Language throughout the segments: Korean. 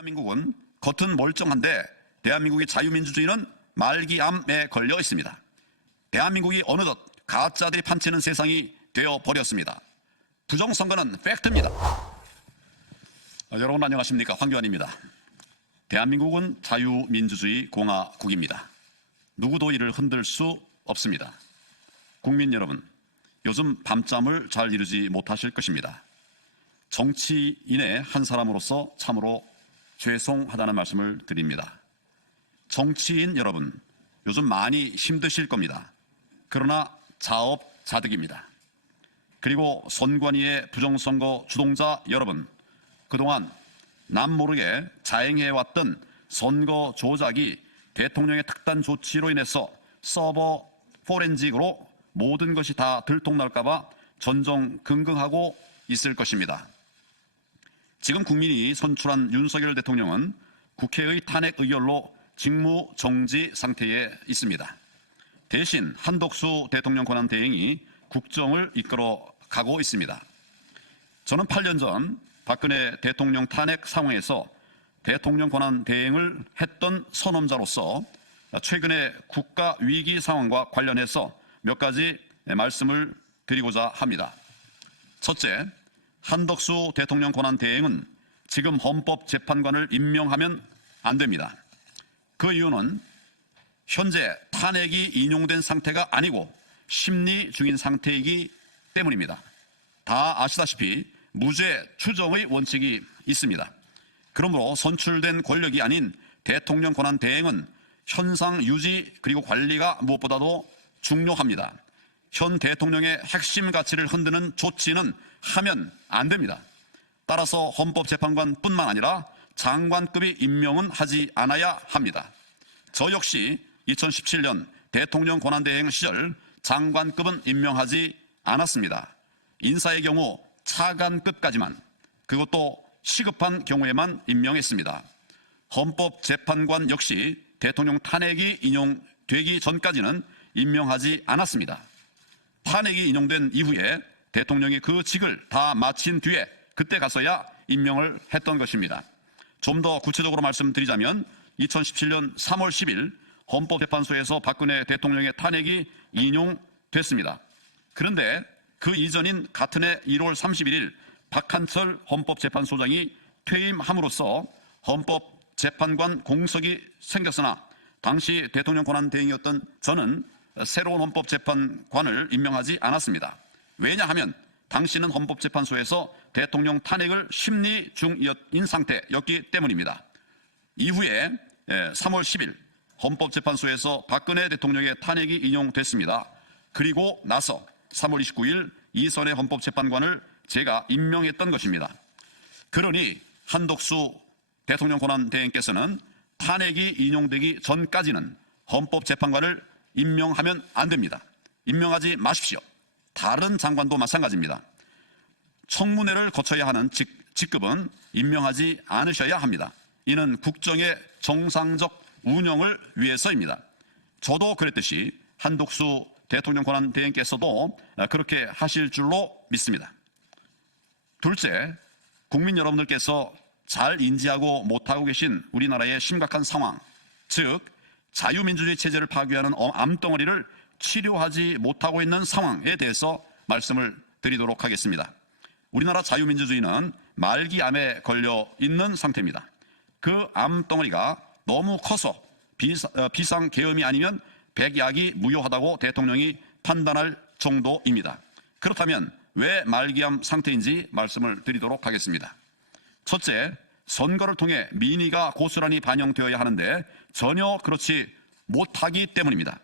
대한민국은 겉은 멀쩡한데 대한민국의 자유민주주의는 말기암에 걸려 있습니다. 대한민국이 어느덧 가짜들이 판치는 세상이 되어버렸습니다. 부정선거는 팩트입니다. 여러분 안녕하십니까, 황교안입니다. 대한민국은 자유민주주의 공화국입니다. 누구도 이를 흔들 수 없습니다. 국민 여러분, 요즘 밤잠을 잘 이루지 못하실 것입니다. 정치인의 한 사람으로서 참으로 죄송하다는 말씀을 드립니다. 정치인 여러분, 요즘 많이 힘드실 겁니다. 그러나 자업자득입니다. 그리고 선관위의 부정선거 주동자 여러분, 그동안 남모르게 자행해왔던 선거 조작이 대통령의 특단 조치로 인해서 서버 포렌직으로 모든 것이 다 들통날까봐 전전긍긍하고 있을 것입니다. 지금 국민이 선출한 윤석열 대통령은 국회의 탄핵 의결로 직무정지 상태에 있습니다. 대신 한덕수 대통령 권한 대행이 국정을 이끌어 가고 있습니다. 저는 8년 전 박근혜 대통령 탄핵 상황에서 대통령 권한 대행을 했던 선험자로서 최근의 국가 위기 상황과 관련해서 몇 가지 말씀을 드리고자 합니다. 첫째, 한덕수 대통령 권한 대행은 지금 헌법재판관을 임명하면 안 됩니다. 그 이유는 현재 탄핵이 인용된 상태가 아니고 심리 중인 상태이기 때문입니다. 다 아시다시피 무죄 추정의 원칙이 있습니다. 그러므로 선출된 권력이 아닌 대통령 권한 대행은 현상 유지 그리고 관리가 무엇보다도 중요합니다. 현 대통령의 핵심 가치를 흔드는 조치는 하면 안 됩니다. 따라서 헌법재판관뿐만 아니라 장관급이 임명은 하지 않아야 합니다. 저 역시 2017년 대통령 권한대행 시절 장관급은 임명하지 않았습니다. 인사의 경우 차관급까지만, 그것도 시급한 경우에만 임명했습니다. 헌법재판관 역시 대통령 탄핵이 인용되기 전까지는 임명하지 않았습니다. 탄핵이 인용된 이후에 대통령이 그 직을 다 마친 뒤에 그때 가서야 임명을 했던 것입니다. 좀 더 구체적으로 말씀드리자면 2017년 3월 10일 헌법재판소에서 박근혜 대통령의 탄핵이 인용됐습니다. 그런데 그 이전인 같은 해 1월 31일 박한철 헌법재판소장이 퇴임함으로써 헌법재판관 공석이 생겼으나 당시 대통령 권한 대행이었던 저는 새로운 헌법재판관을 임명하지 않았습니다. 왜냐하면 당시는 헌법재판소에서 대통령 탄핵을 심리 중인 상태였기 때문입니다. 이후에 3월 10일 헌법재판소에서 박근혜 대통령의 탄핵이 인용됐습니다. 그리고 나서 3월 29일 이선의 헌법재판관을 제가 임명했던 것입니다. 그러니 한덕수 대통령 권한 대행께서는 탄핵이 인용되기 전까지는 헌법재판관을 임명하면 안 됩니다. 임명하지 마십시오. 다른 장관도 마찬가지입니다. 청문회를 거쳐야 하는 직급은 임명하지 않으셔야 합니다. 이는 국정의 정상적 운영을 위해서입니다. 저도 그랬듯이 한덕수 대통령 권한 대행께서도 그렇게 하실 줄로 믿습니다. 둘째, 국민 여러분들께서 잘 인지하고 못하고 계신 우리나라의 심각한 상황, 즉 자유민주주의 체제를 파괴하는 암덩어리를 치료하지 못하고 있는 상황에 대해서 말씀을 드리도록 하겠습니다. 우리나라 자유민주주의는 말기암에 걸려 있는 상태입니다. 그 암덩어리가 너무 커서 비상계엄이 아니면 백약이 무효하다고 대통령이 판단할 정도입니다. 그렇다면 왜 말기암 상태인지 말씀을 드리도록 하겠습니다. 첫째, 선거를 통해 민의가 고스란히 반영되어야 하는데 전혀 그렇지 못하기 때문입니다.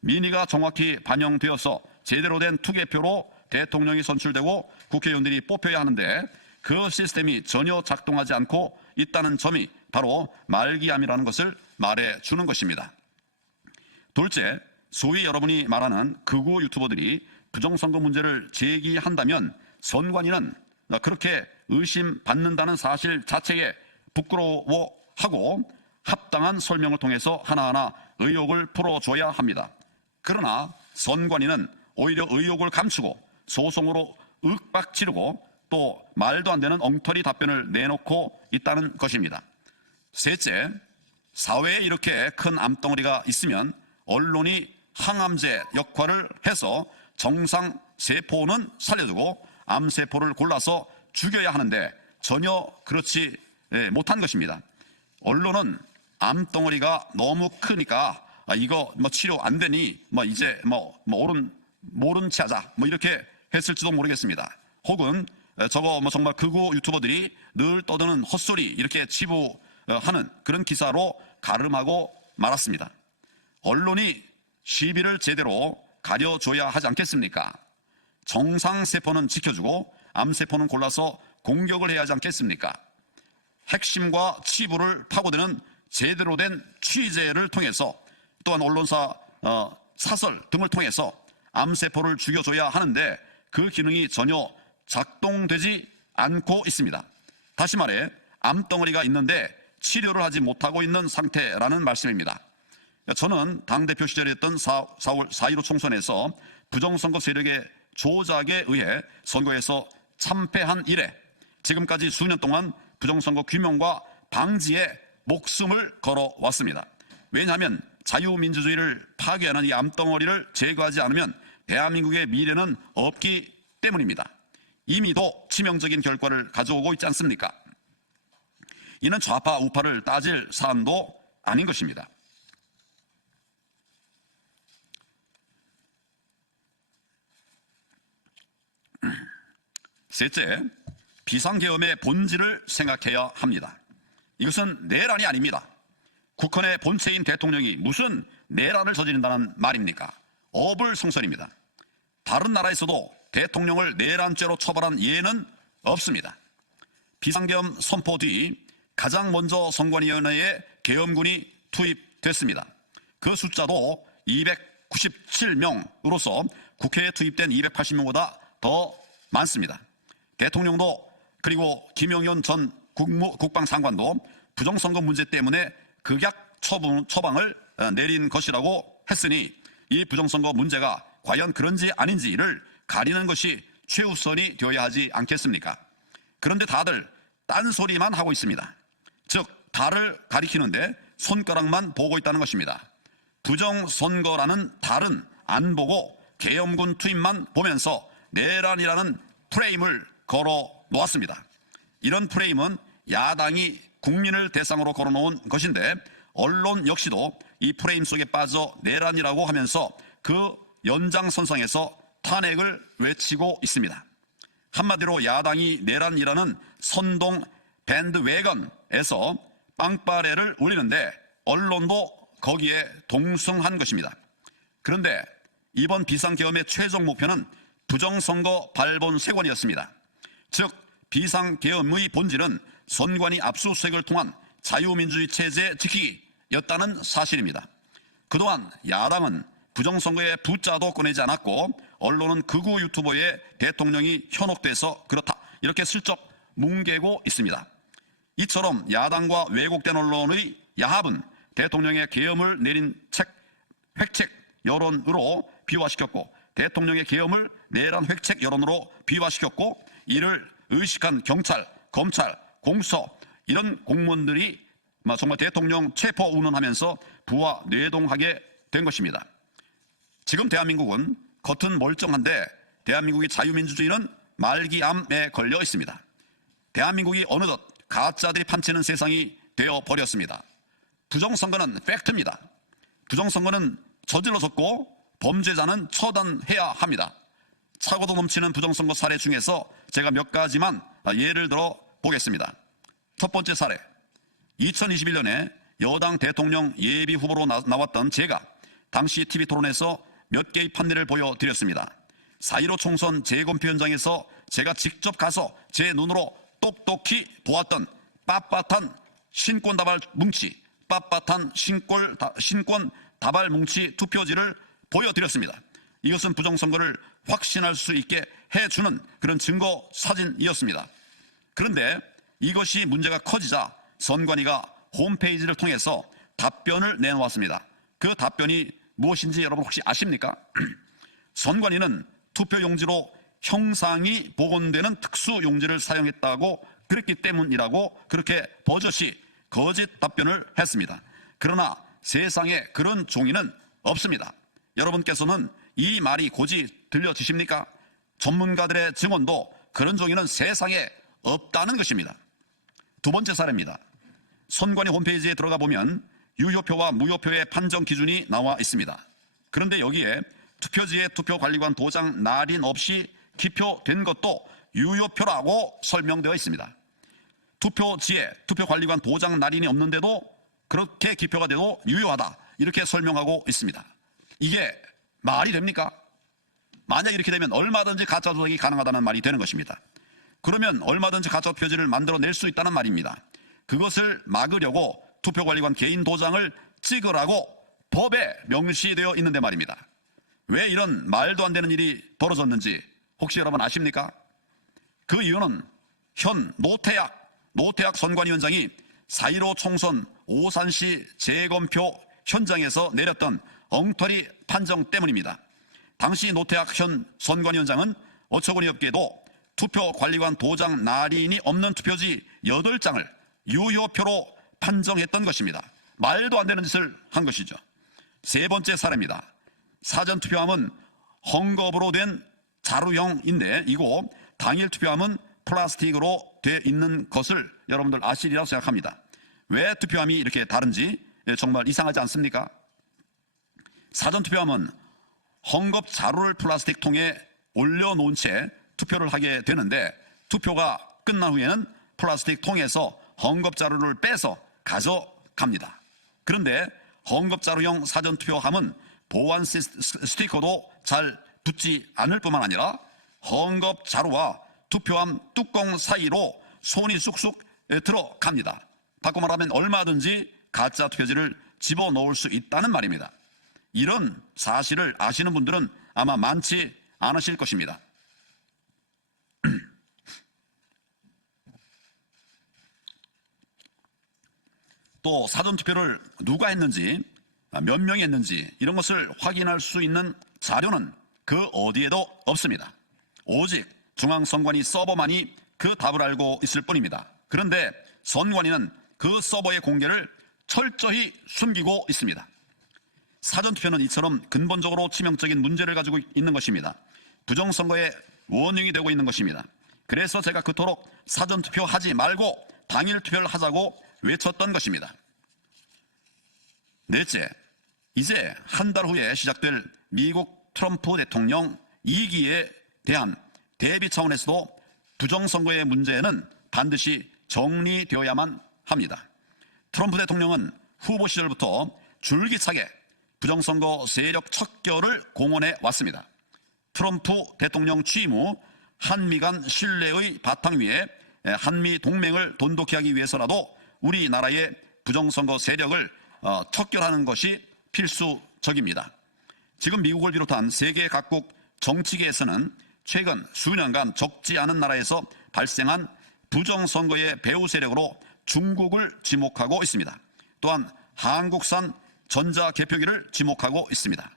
민의가 정확히 반영되어서 제대로 된 투개표로 대통령이 선출되고 국회의원들이 뽑혀야 하는데 그 시스템이 전혀 작동하지 않고 있다는 점이 바로 말기암이라는 것을 말해주는 것입니다. 둘째, 소위 여러분이 말하는 극우 유튜버들이 부정선거 문제를 제기한다면 선관위는 그렇게 의심받는다는 사실 자체에 부끄러워하고 합당한 설명을 통해서 하나하나 의혹을 풀어줘야 합니다. 그러나 선관위는 오히려 의혹을 감추고 소송으로 윽박지르고 또 말도 안 되는 엉터리 답변을 내놓고 있다는 것입니다. 셋째, 사회에 이렇게 큰 암덩어리가 있으면 언론이 항암제 역할을 해서 정상 세포는 살려두고 암세포를 골라서 죽여야 하는데 전혀 그렇지 못한 것입니다. 언론은 암덩어리가 너무 크니까 이거 치료 안 되니 이제 모른 체 하자 이렇게 했을지도 모르겠습니다. 혹은 저거 정말 극우 유튜버들이 늘 떠드는 헛소리 이렇게 치부하는 그런 기사로 가름하고 말았습니다. 언론이 시비를 제대로 가려줘야 하지 않겠습니까? 정상세포는 지켜주고 암세포는 골라서 공격을 해야 하지 않겠습니까? 핵심과 치부를 파고드는 제대로 된 취재를 통해서 또한 언론사 사설 등을 통해서 암세포를 죽여줘야 하는데 그 기능이 전혀 작동되지 않고 있습니다. 다시 말해 암덩어리가 있는데 치료를 하지 못하고 있는 상태라는 말씀입니다. 저는 당대표 시절에 했던 4.15 총선에서 부정선거 세력의 조작에 의해 선거에서 참패한 이래 지금까지 수년 동안 부정선거 규명과 방지에 목숨을 걸어왔습니다. 왜냐하면 자유민주주의를 파괴하는 이 암덩어리를 제거하지 않으면 대한민국의 미래는 없기 때문입니다. 이미도 치명적인 결과를 가져오고 있지 않습니까? 이는 좌파 우파를 따질 사안도 아닌 것입니다. 셋째, 비상계엄의 본질을 생각해야 합니다. 이것은 내란이 아닙니다. 국헌의 본체인 대통령이 무슨 내란을 저지른다는 말입니까? 어불성설입니다. 다른 나라에서도 대통령을 내란죄로 처벌한 예는 없습니다. 비상계엄 선포 뒤 가장 먼저 선관위원회에 계엄군이 투입됐습니다. 그 숫자도 297명으로서 국회에 투입된 280명보다 더 많습니다. 대통령도 그리고 김영현 전 국방장관도 부정선거 문제 때문에 극약 처방을 내린 것이라고 했으니 이 부정선거 문제가 과연 그런지 아닌지를 가리는 것이 최우선이 되어야 하지 않겠습니까? 그런데 다들 딴소리만 하고 있습니다. 즉 달을 가리키는데 손가락만 보고 있다는 것입니다. 부정선거라는 달은 안 보고 계엄군 투입만 보면서 내란이라는 프레임을 걸어 놓았습니다. 이런 프레임은 야당이 국민을 대상으로 걸어놓은 것인데 언론 역시도 이 프레임 속에 빠져 내란이라고 하면서 그 연장선상에서 탄핵을 외치고 있습니다. 한마디로 야당이 내란이라는 선동 밴드웨건에서 빵빠레를 울리는데 언론도 거기에 동승한 것입니다. 그런데 이번 비상계엄의 최종 목표는 부정선거 발본색원이었습니다. 즉 비상계엄의 본질은 선관위 압수수색을 통한 자유민주주의 체제 지키기였다는 사실입니다. 그동안 야당은 부정선거의 부자도 꺼내지 않았고 언론은 극우 유튜버의 대통령이 현혹돼서 그렇다 이렇게 슬쩍 뭉개고 있습니다. 이처럼 야당과 왜곡된 언론의 야합은 대통령의 계엄을 내린 획책 여론으로 비화시켰고 대통령의 계엄을 내란 획책 여론으로 비화시켰고 이를 의식한 경찰, 검찰, 공수처 이런 공무원들이 정말 대통령 체포 운운하면서 부하 뇌동하게 된 것입니다. 지금 대한민국은 겉은 멀쩡한데 대한민국의 자유민주주의는 말기암에 걸려 있습니다. 대한민국이 어느덧 가짜들이 판치는 세상이 되어버렸습니다. 부정선거는 팩트입니다. 부정선거는 저질러졌고 범죄자는 처단해야 합니다. 차고도 넘치는 부정선거 사례 중에서 제가 몇 가지만 예를 들어 보겠습니다. 첫 번째 사례, 2021년에 여당 대통령 예비 후보로 나왔던 제가 당시 TV토론에서 몇 개의 판례를 보여드렸습니다. 4.15 총선 재검표 현장에서 제가 직접 가서 제 눈으로 똑똑히 보았던 빳빳한 신권다발 뭉치, 빳빳한 신권다발 뭉치 투표지를 보여드렸습니다. 이것은 부정선거를 확신할 수 있게 해주는 그런 증거 사진이었습니다. 그런데 이것이 문제가 커지자 선관위가 홈페이지를 통해서 답변을 내놓았습니다. 그 답변이 무엇인지 여러분 혹시 아십니까? 선관위는 투표용지로 형상이 복원되는 특수용지를 사용했다고 그랬기 때문이라고 그렇게 버젓이 거짓 답변을 했습니다. 그러나 세상에 그런 종이는 없습니다. 여러분께서는 이 말이 고지 들려지십니까? 전문가들의 증언도 그런 종이는 세상에 없다는 것입니다. 두 번째 사례입니다. 선관위 홈페이지에 들어가 보면 유효표와 무효표의 판정 기준이 나와 있습니다. 그런데 여기에 투표지에 투표관리관 도장 날인 없이 기표된 것도 유효표라고 설명되어 있습니다. 투표지에 투표관리관 도장 날인이 없는데도 그렇게 기표가 돼도 유효하다, 이렇게 설명하고 있습니다. 이게 말이 됩니까? 만약 이렇게 되면 얼마든지 가짜 조작이 가능하다는 말이 되는 것입니다. 그러면 얼마든지 가짜 표지를 만들어낼 수 있다는 말입니다. 그것을 막으려고 투표관리관 개인 도장을 찍으라고 법에 명시되어 있는데 말입니다. 왜 이런 말도 안 되는 일이 벌어졌는지 혹시 여러분 아십니까? 그 이유는 현 노태악 선관위원장이 4.15 총선 오산시 재검표 현장에서 내렸던 엉터리 판정 때문입니다. 당시 노태악 현 선관위원장은 어처구니 없게도 투표관리관 도장 날인이 없는 투표지 8장을 유효표로 판정했던 것입니다. 말도 안 되는 짓을 한 것이죠. 세 번째 사례입니다. 사전투표함은 헝겊으로 된 자루형인데 이고 당일 투표함은 플라스틱으로 돼 있는 것을 여러분들 아시리라고 생각합니다. 왜 투표함이 이렇게 다른지 정말 이상하지 않습니까? 사전투표함은 헝겊 자루를 플라스틱 통에 올려놓은 채 투표를 하게 되는데 투표가 끝난 후에는 플라스틱 통에서 헝겊 자루를 빼서 가져갑니다. 그런데 헝겊 자루형 사전투표함은 보안 스티커도 잘 붙지 않을 뿐만 아니라 헝겊 자루와 투표함 뚜껑 사이로 손이 쑥쑥 들어갑니다. 바꿔 말하면 얼마든지 가짜 투표지를 집어넣을 수 있다는 말입니다. 이런 사실을 아시는 분들은 아마 많지 않으실 것입니다. 또 사전투표를 누가 했는지, 몇 명이 했는지 이런 것을 확인할 수 있는 자료는 그 어디에도 없습니다. 오직 중앙선관위 서버만이 그 답을 알고 있을 뿐입니다. 그런데 선관위는 그 서버의 공개를 철저히 숨기고 있습니다. 사전투표는 이처럼 근본적으로 치명적인 문제를 가지고 있는 것입니다. 부정선거의 원흉이 되고 있는 것입니다. 그래서 제가 그토록 사전투표 하지 말고 당일 투표를 하자고 외쳤던 것입니다. 넷째, 이제 한 달 후에 시작될 미국 트럼프 대통령 2기에 대한 대비 차원에서도 부정선거의 문제는 반드시 정리되어야만 합니다. 트럼프 대통령은 후보 시절부터 줄기차게 부정선거 세력 척결을 공언해 왔습니다. 트럼프 대통령 취임 후 한미 간 신뢰의 바탕 위에 한미 동맹을 돈독히 하기 위해서라도 우리나라의 부정선거 세력을 척결하는 것이 필수적입니다. 지금 미국을 비롯한 세계 각국 정치계에서는 최근 수년간 적지 않은 나라에서 발생한 부정선거의 배후 세력으로 중국을 지목하고 있습니다. 또한 한국산 전자개표기를 지목하고 있습니다.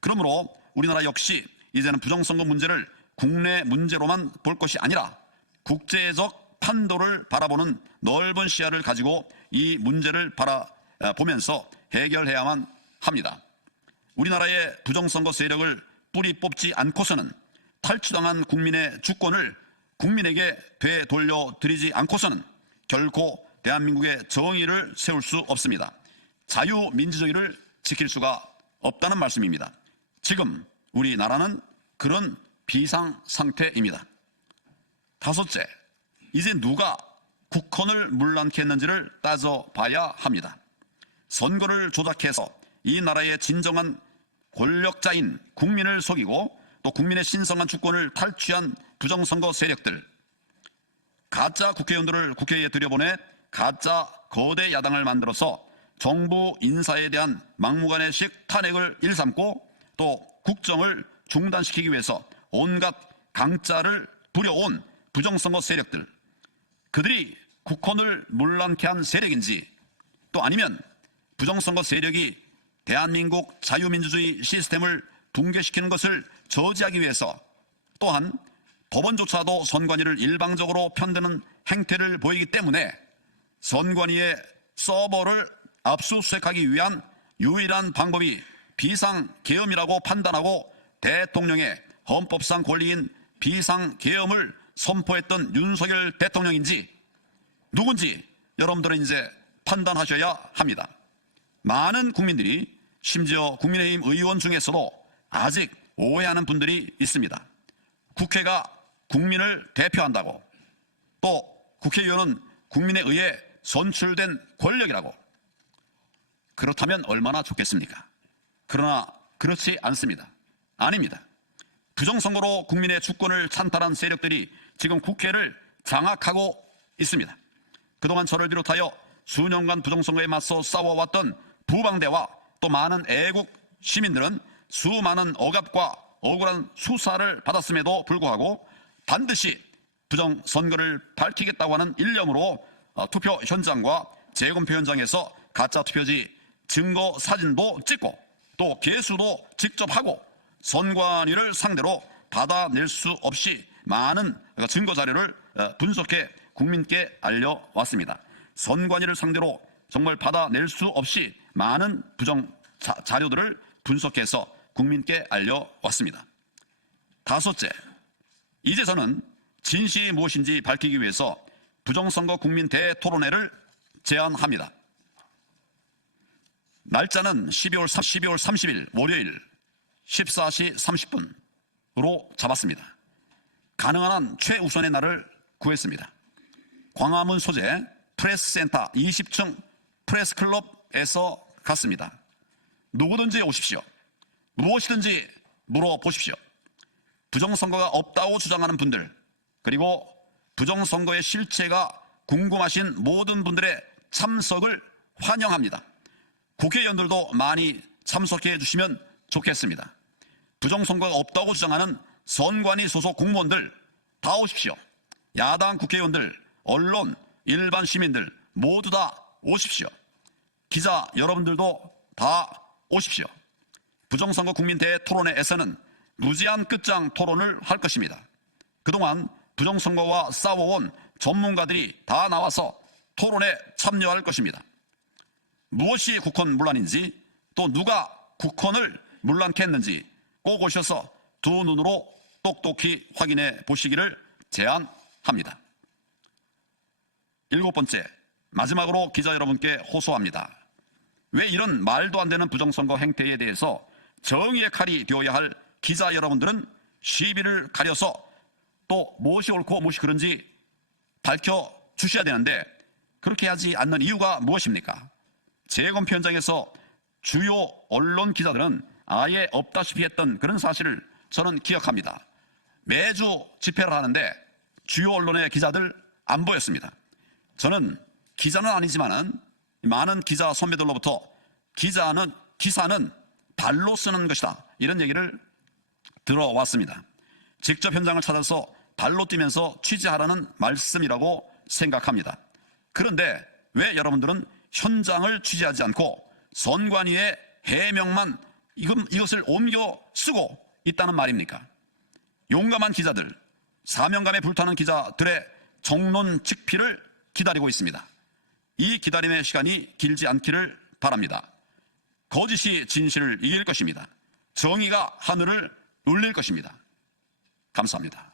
그러므로 우리나라 역시 이제는 부정선거 문제를 국내 문제로만 볼 것이 아니라 국제적 판도를 바라보는 넓은 시야를 가지고 이 문제를 바라보면서 해결해야만 합니다. 우리나라의 부정선거 세력을 뿌리 뽑지 않고서는 탈취당한 국민의 주권을 국민에게 되돌려드리지 않고서는 결코 대한민국의 정의를 세울 수 없습니다. 자유민주주의를 지킬 수가 없다는 말씀입니다. 지금 우리나라는 그런 비상상태입니다. 다섯째, 이제 누가 국헌을 문란케 했는지를 따져봐야 합니다. 선거를 조작해서 이 나라의 진정한 권력자인 국민을 속이고 또 국민의 신성한 주권을 탈취한 부정선거 세력들, 가짜 국회의원들을 국회에 들여보내 가짜 거대 야당을 만들어서 정부 인사에 대한 막무가내식 탄핵을 일삼고 또 국정을 중단시키기 위해서 온갖 강짜를 부려온 부정선거 세력들, 그들이 국헌을 문란케 한 세력인지 또 아니면 부정선거 세력이 대한민국 자유민주주의 시스템을 붕괴시키는 것을 저지하기 위해서 또한 법원조차도 선관위를 일방적으로 편드는 행태를 보이기 때문에 선관위의 서버를 압수수색하기 위한 유일한 방법이 비상계엄이라고 판단하고 대통령의 헌법상 권리인 비상계엄을 선포했던 윤석열 대통령인지 누군지 여러분들은 이제 판단하셔야 합니다. 많은 국민들이, 심지어 국민의힘 의원 중에서도 아직 오해하는 분들이 있습니다. 국회가 국민을 대표한다고, 또 국회의원은 국민에 의해 선출된 권력이라고. 그렇다면 얼마나 좋겠습니까? 그러나 그렇지 않습니다. 아닙니다. 부정선거로 국민의 주권을 찬탈한 세력들이 지금 국회를 장악하고 있습니다. 그동안 저를 비롯하여 수년간 부정선거에 맞서 싸워왔던 부방대와 또 많은 애국 시민들은 수많은 억압과 억울한 수사를 받았음에도 불구하고 반드시 부정선거를 밝히겠다고 하는 일념으로 투표 현장과 재검표 현장에서 가짜 투표지 증거 사진도 찍고 또 개수도 직접 하고 선관위를 상대로 받아낼 수 없이 많은 증거 자료를 분석해 국민께 알려왔습니다. 선관위를 상대로 정말 받아낼 수 없이 많은 부정 자료들을 분석해서 국민께 알려왔습니다. 다섯째, 이제 저는 진실이 무엇인지 밝히기 위해서 부정선거 국민 대토론회를 제안합니다. 날짜는 12월 30일 월요일 14시 30분으로 잡았습니다. 가능한 한 최우선의 날을 구했습니다. 광화문 소재 프레스센터 20층 프레스클럽에서 갔습니다. 누구든지 오십시오. 무엇이든지 물어보십시오. 부정선거가 없다고 주장하는 분들, 그리고 부정선거의 실체가 궁금하신 모든 분들의 참석을 환영합니다. 국회의원들도 많이 참석해 주시면 좋겠습니다. 부정선거가 없다고 주장하는 선관위 소속 공무원들 다 오십시오. 야당 국회의원들, 언론, 일반 시민들 모두 다 오십시오. 기자 여러분들도 다 오십시오. 부정선거 국민 대토론회에서는 무제한 끝장 토론을 할 것입니다. 그동안 부정선거와 싸워온 전문가들이 다 나와서 토론에 참여할 것입니다. 무엇이 국헌 문란인지, 또 누가 국헌을 문란케 했는지 꼭 오셔서 두 눈으로 똑똑히 확인해 보시기를 제안합니다. 일곱 번째, 마지막으로 기자 여러분께 호소합니다. 왜 이런 말도 안 되는 부정선거 행태에 대해서 정의의 칼이 되어야 할 기자 여러분들은 시비를 가려서 또 무엇이 옳고 무엇이 그른지 밝혀주셔야 되는데 그렇게 하지 않는 이유가 무엇입니까? 재검표 현장에서 주요 언론 기자들은 아예 없다시피 했던 그런 사실을 저는 기억합니다. 매주 집회를 하는데 주요 언론의 기자들 안 보였습니다. 저는 기자는 아니지만은 많은 기자 선배들로부터 기사는 발로 쓰는 것이다, 이런 얘기를 들어왔습니다. 직접 현장을 찾아서 발로 뛰면서 취재하라는 말씀이라고 생각합니다. 그런데 왜 여러분들은 현장을 취재하지 않고 선관위의 해명만 이것을 옮겨 쓰고 있다는 말입니까? 용감한 기자들, 사명감에 불타는 기자들의 정론 직피를 기다리고 있습니다. 이 기다림의 시간이 길지 않기를 바랍니다. 거짓이 진실을 이길 것입니다. 정의가 하늘을 울릴 것입니다. 감사합니다.